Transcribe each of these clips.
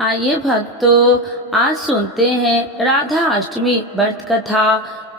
आइए भक्तों, आज सुनते हैं राधा अष्टमी व्रत कथा।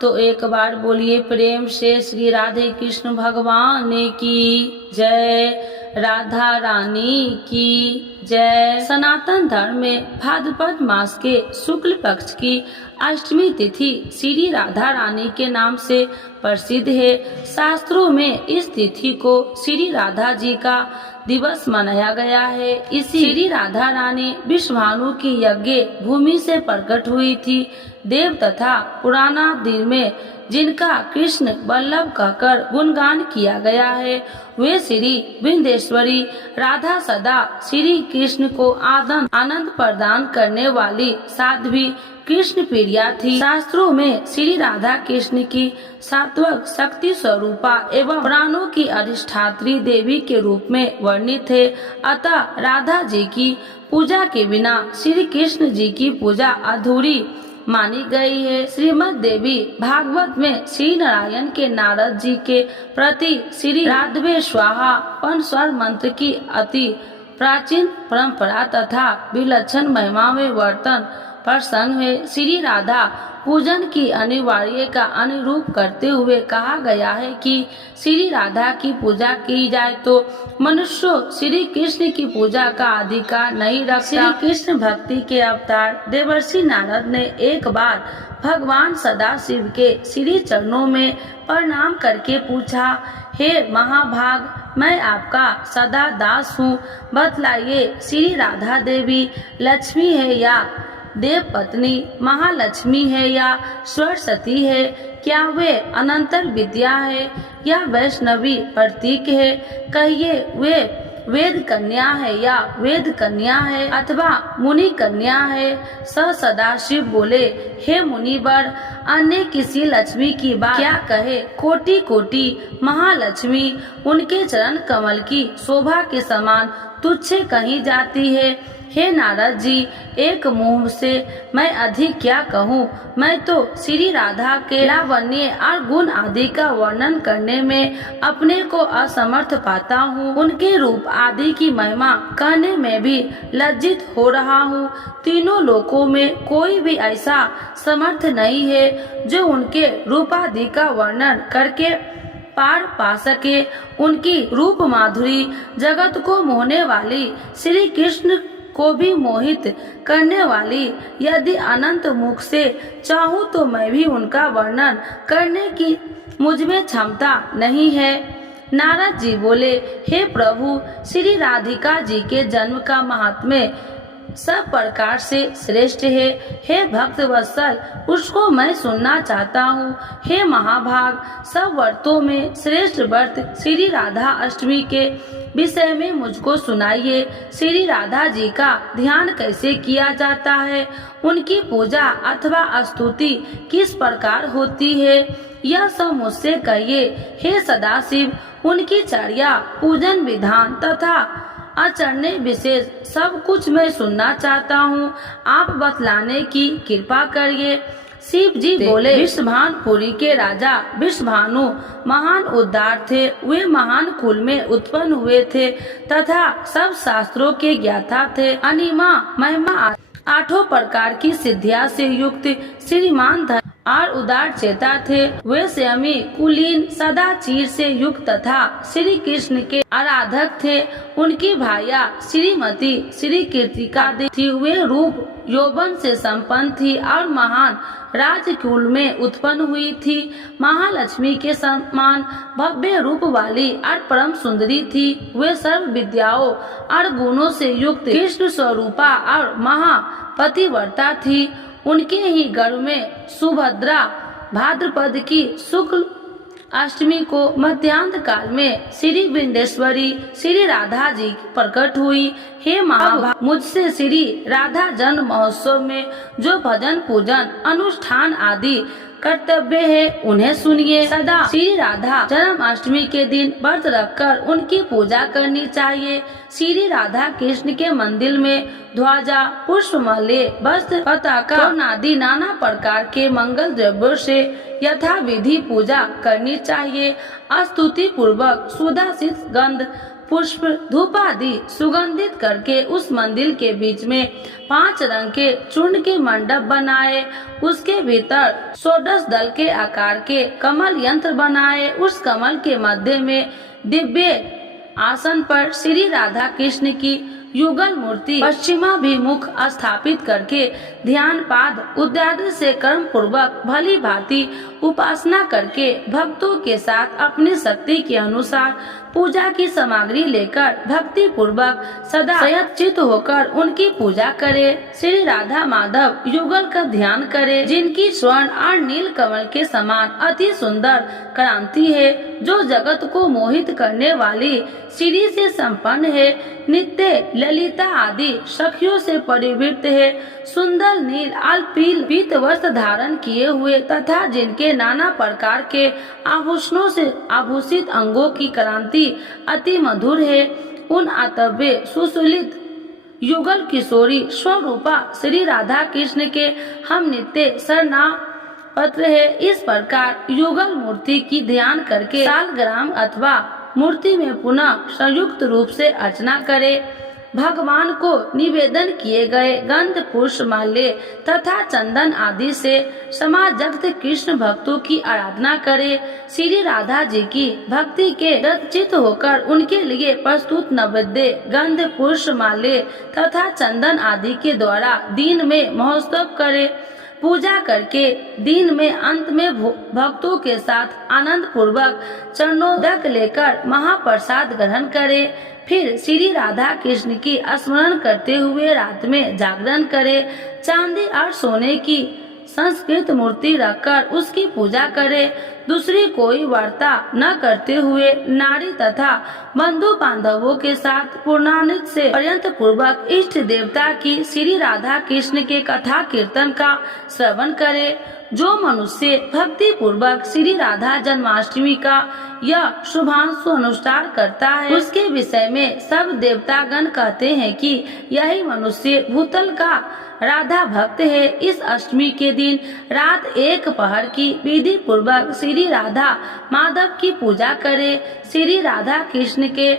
तो एक बार बोलिए प्रेम से श्री राधे कृष्ण भगवान की जय, राधा रानी की जय। सनातन धर्म में भाद्रपद मास के शुक्ल पक्ष की अष्टमी तिथि श्री राधा रानी के नाम से प्रसिद्ध है। शास्त्रों में इस तिथि को श्री राधा जी का दिवस मनाया गया है। इसी श्री राधा रानी विश्वभानु की यज्ञ भूमि से प्रकट हुई थी। देव तथा पुराना दिन में जिनका कृष्ण वल्लभ कहकर गुणगान किया गया है, वे श्री विंध्येश्वरी राधा सदा श्री कृष्ण को आनंद प्रदान करने वाली साध्वी कृष्ण प्रिया थी। शास्त्रों में श्री राधा कृष्ण की सात्विक शक्ति स्वरूपा एवं प्राणों की अधिष्ठात्री देवी के रूप में वर्णित है। अतः राधा जी की पूजा के बिना श्री कृष्ण जी की पूजा अधूरी मानी गई है। श्रीमद देवी भागवत में श्री नारायण के नारद जी के प्रति श्री राधवे स्वाहा पंचस्वर मंत्र की अति प्राचीन परंपरा तथा विलक्षण महिमा में वर्तन प्रसंग में श्री राधा पूजन की अनिवार्य का अनुरूप करते हुए कहा गया है कि श्री राधा की पूजा की जाए तो मनुष्य श्री कृष्ण की पूजा का अधिकार नहीं रखता। श्री कृष्ण भक्ति के अवतार देवर्षि नारद ने एक बार भगवान सदाशिव के श्री चरणों में प्रणाम करके पूछा, हे महाभाग, मैं आपका सदा दास हूँ। बतलाइए, श्री राधा देवी लक्ष्मी है या देव पत्नी, महालक्ष्मी है या सरस्वती है? क्या वे अनंतर विद्या है या वैष्णवी प्रतीक है? कहिए, वे वेद कन्या है या वेद कन्या है अथवा मुनि कन्या है? सदाशिव बोले, हे मुनिवर, अन्य किसी लक्ष्मी की बात क्या कहे? कोटि कोटि महालक्ष्मी उनके चरण कमल की शोभा के समान तुच्छ कही जाती है। हे नारद जी, एक मुंह से मैं अधिक क्या कहूँ? मैं तो श्री राधा के लावण्य और गुण आदि का वर्णन करने में अपने को असमर्थ पाता हूँ। उनके रूप आदि की महिमा कहने में भी लज्जित हो रहा हूँ। तीनों लोकों में कोई भी ऐसा समर्थ नहीं है जो उनके रूपादि का वर्णन करके पार पा सके। उनकी रूप माधुरी जगत को मोहने वाली, श्री कृष्ण को भी मोहित करने वाली, यदि अनंत मुख से चाहूँ तो मैं भी उनका वर्णन करने की मुझ में क्षमता नहीं है। नारद जी बोले, हे प्रभु, श्री राधिका जी के जन्म का महात्म्य सब प्रकार से श्रेष्ठ है। हे भक्त वत्सल, उसको मैं सुनना चाहता हूँ। हे महाभाग, सब व्रतों में श्रेष्ठ व्रत श्री राधा अष्टमी के विषय में मुझको सुनाइए। श्री राधा जी का ध्यान कैसे किया जाता है? उनकी पूजा अथवा स्तुति किस प्रकार होती है? यह सब मुझसे कहिए। हे सदाशिव, उनकी चर्या, पूजन विधान तथा आचरण विशेष सब कुछ मैं सुनना चाहता हूँ। आप बतलाने की कृपा करिए। शिव जी बोले, विश्वभानुपुरी के राजा विश्वभानु महान उद्धार थे। वे महान कुल में उत्पन्न हुए थे तथा सब शास्त्रों के ज्ञाता थे। अनिमा महिमा आठों प्रकार की सिद्धियां से युक्त श्रीमान धन और उदार चेता थे। वे स्वयं कुलीन सदा चीर से युक्त तथा श्री कृष्ण के आराधक थे। उनकी भाया श्रीमती श्री कीर्तिका थी। वे रूप यौवन से संपन्न थी और महान राजकुल में उत्पन्न हुई थी। महालक्ष्मी के समान भव्य रूप वाली और परम सुंदरी थी। वे सर्व विद्याओं और गुणों से युक्त कृष्ण स्वरूपा और महापतिव्रता थी। उनके ही गर्भ में सुभद्रा भाद्रपद की शुक्ल अष्टमी को मध्यान्ह काल में श्री विंध्येश्वरी श्री राधा जी प्रकट हुई। हे महाभाग, मुझसे श्री राधा जन्म महोत्सव में जो भजन पूजन अनुष्ठान आदि कर्तव्य है उन्हें सुनिए। सदा श्री राधा जन्माष्टमी के दिन व्रत रखकर उनकी पूजा करनी चाहिए। श्री राधा कृष्ण के मंदिर में ध्वजा, पुष्पमाल्य, वस्त्र, पताका आदि नाना प्रकार के मंगल द्रव्यों से यथा विधि पूजा करनी चाहिए। स्तुति पूर्वक सुधासित गंध पुष्प धूप आदि सुगंधित करके उस मंदिर के बीच में 5 रंग के चूर्ण के मंडप बनाए। उसके भीतर 16 दल के आकार के कमल यंत्र बनाए। उस कमल के मध्य में दिव्य आसन पर श्री राधा कृष्ण की युगल मूर्ति पश्चिमाभिमुख स्थापित करके ध्यान पाद उद्यान से कर्म पूर्वक भली भांति उपासना करके भक्तों के साथ अपनी शक्ति के अनुसार पूजा की सामग्री लेकर भक्ति पूर्वक सदा संयत होकर उनकी पूजा करे। श्री राधा माधव युगल का ध्यान करे, जिनकी स्वर्ण और नील कमल के समान अति सुंदर क्रांति है, जो जगत को मोहित करने वाली श्री से संपन्न है, नित्य ललिता आदि सखियों से परिवृत है, सुंदर नील और पीत वस्त्र धारण किए हुए तथा जिनके नाना प्रकार के आभूषणों से आभूषित अंगों की क्रांति अति मधुर है। उन अतव्य सुशोभित युगल किशोरी स्वरूपा श्री राधा कृष्ण के हम नित्य शरणापत्र है। इस प्रकार युगल मूर्ति की ध्यान करके सालग्राम अथवा मूर्ति में पुनः संयुक्त रूप से अर्चना करे। भगवान को निवेदन किए गए गंध पुष्प माल्य तथा चंदन आदि से समाजक्त कृष्ण भक्तों की आराधना करे। श्री राधा जी की भक्ति के रचित होकर उनके लिए प्रस्तुत नैवेद्य गंध पुष्प माल्य तथा चंदन आदि के द्वारा दिन में महोत्सव करे। पूजा करके दिन में अंत में भक्तों के साथ आनंद पूर्वक चरणोदक लेकर महाप्रसाद ग्रहण करे। फिर श्री राधा कृष्ण की स्मरण करते हुए रात में जागरण करे। चांदी और सोने की संस्कृत मूर्ति रखकर उसकी पूजा करे। दूसरी कोई वार्ता न करते हुए नारी तथा बंधु बांधवों के साथ पूर्णानित से पर्यंत पूर्वक इष्ट देवता की श्री राधा कृष्ण के कथा कीर्तन का श्रवण करे। जो मनुष्य भक्ति पूर्वक श्री राधा जन्माष्टमी का यह शुभांशु अनुष्ठान करता है, उसके विषय में सब देवतागण कहते हैं कि यही मनुष्य भूतल का राधा भक्त है। इस अष्टमी के दिन रात 1 पहर की विधि पूर्वक श्री राधा माधव की पूजा करे। श्री राधा कृष्ण के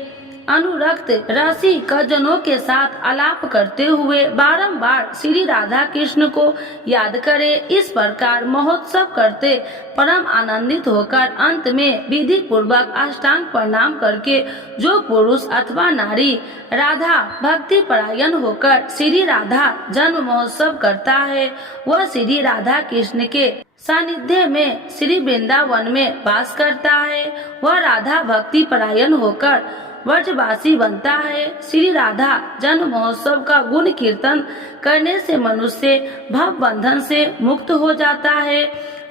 अनुरक्त रसिक जनों के साथ आलाप करते हुए बारंबार श्री राधा कृष्ण को याद करे। इस प्रकार महोत्सव करते परम आनंदित होकर अंत में विधि पूर्वक अष्टांग प्रणाम करके जो पुरुष अथवा नारी राधा भक्ति परायण होकर श्री राधा जन्म महोत्सव करता है, वह श्री राधा कृष्ण के सानिध्य में श्री वृंदावन में वास करता है। वह राधा भक्ति परायण होकर व्रजवासी बनता है। श्री राधा जन्म महोत्सव का गुण कीर्तन करने से मनुष्य भव बंधन से मुक्त हो जाता है।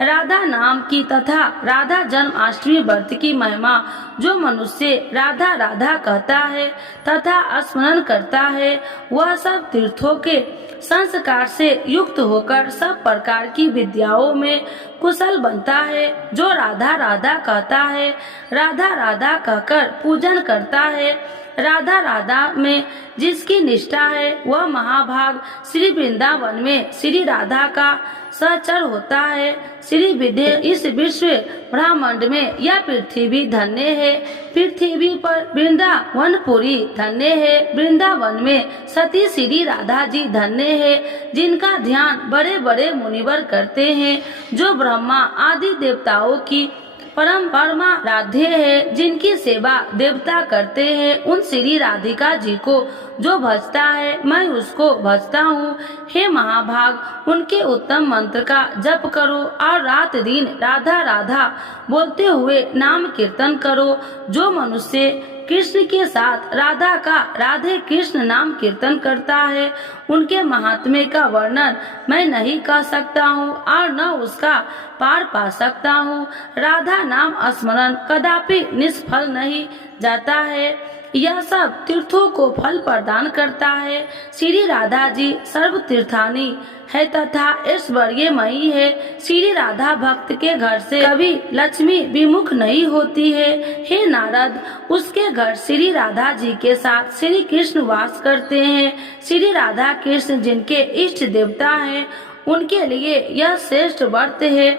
राधा नाम की तथा राधा जन्माष्टमी व्रत की महिमा जो मनुष्य राधा राधा कहता है तथा स्मरण करता है, वह सब तीर्थों के संस्कार से युक्त होकर सब प्रकार की विद्याओं में कुशल बनता है। जो राधा राधा कहता है, राधा राधा कहकर पूजन करता है, राधा राधा में जिसकी निष्ठा है, वह महाभाग श्री वृंदावन में श्री राधा का सहचर होता है। श्री विद्य इस विश्व ब्रह्मांड में यह पृथ्वी धन्य है। पृथ्वी पर वृंदावनपुरी धन्य है। वृंदावन में सती श्री राधा जी धन्य है, जिनका ध्यान बड़े बड़े मुनिवर करते हैं। जो ब्रह्मा आदि देवताओं की परमाराध्य है, जिनकी सेवा देवता करते हैं, उन श्री राधिका जी को जो भजता है, मैं उसको भजता हूँ। हे महाभाग, उनके उत्तम मंत्र का जप करो और रात दिन राधा राधा बोलते हुए नाम कीर्तन करो। जो मनुष्य कृष्ण के साथ राधा का राधे कृष्ण नाम कीर्तन करता है, उनके महात्म्य का वर्णन मैं नहीं कर सकता हूँ और न उसका पार पा सकता हूँ। राधा नाम स्मरण कदापि निष्फल नहीं जाता है, यह सब तीर्थों को फल प्रदान करता है। श्री राधा जी सर्व तीर्थानी है तथा ऐश्वर्यमयी है। श्री राधा भक्त के घर से कभी लक्ष्मी विमुख नहीं होती है। हे नारद, उसके घर श्री राधा जी के साथ श्री कृष्ण वास करते हैं। श्री राधा कृष्ण जिनके इष्ट देवता हैं, उनके लिए यह श्रेष्ठ व्रत है।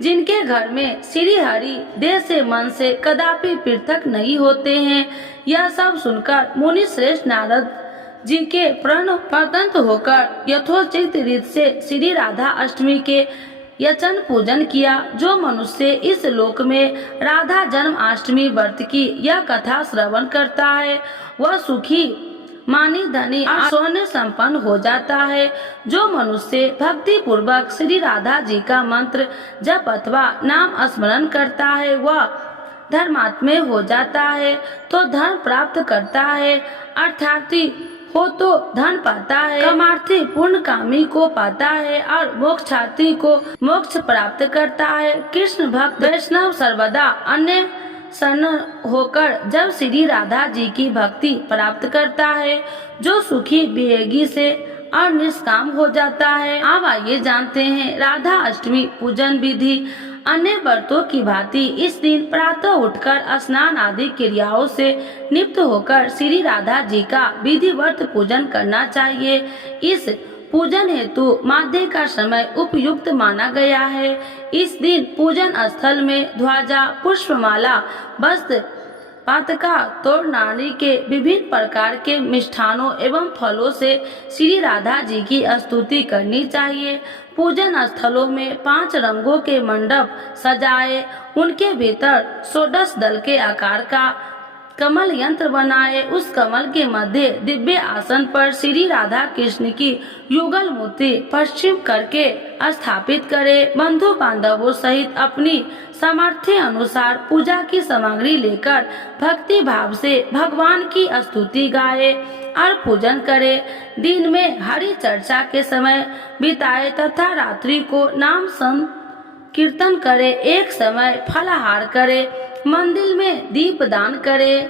जिनके घर में श्री हरि देह से मन से कदापि पृथक नहीं होते हैं। यह सब सुनकर मुनि श्रेष्ठ नारद जी के प्रण प्रतंत होकर यथोचित रीत से श्री राधा अष्टमी के यचन पूजन किया। जो मनुष्य इस लोक में राधा जन्माष्टमी व्रत की यह कथा श्रवण करता है वह सुखी मानी धनी और सोने संपन्न हो जाता है। जो मनुष्य भक्ति पूर्वक श्री राधा जी का मंत्र जप अथवा नाम स्मरण करता है वह धर्मात्मा हो जाता है तो धन प्राप्त करता है, अर्थार्थी हो तो धन पाता है, कामार्थी पूर्ण कामी को पाता है और मोक्षार्थी को मोक्ष प्राप्त करता है। कृष्ण भक्त वैष्णव सर्वदा अन्य शरण होकर जब श्री राधा जी की भक्ति प्राप्त करता है जो सुखी विवेगी से और निष्काम हो जाता है। अब आइए जानते हैं राधा अष्टमी पूजन विधि। अन्य व्रतों की भांति इस दिन प्रातः उठकर स्नान आदि क्रियाओं से निवृत्त होकर श्री राधा जी का विधिवत पूजन करना चाहिए। इस पूजन हेतु माध्य का समय उपयुक्त माना गया है। इस दिन पूजन स्थल में ध्वजा, पुष्पमाला, वस्त्र, पातका, तोड़ नारी के विभिन्न प्रकार के मिष्ठानों एवं फलों से श्री राधा जी की स्तुति करनी चाहिए। पूजन स्थलों में 5 रंगों के मंडप सजाए, उनके भीतर 16 दल के आकार का कमल यंत्र बनाए। उस कमल के मध्य दिव्य आसन पर श्री राधा कृष्ण की युगल मूर्ति पश्चिम करके स्थापित करे। बंधु बांधवों सहित अपनी सामर्थ्य अनुसार पूजा की सामग्री लेकर भक्ति भाव से भगवान की स्तुति गाए और पूजन करे। दिन में हरि चर्चा के समय बिताए तथा रात्रि को नाम कीर्तन करे। एक समय फलाहार करे, मंदिर में दीप दान करे।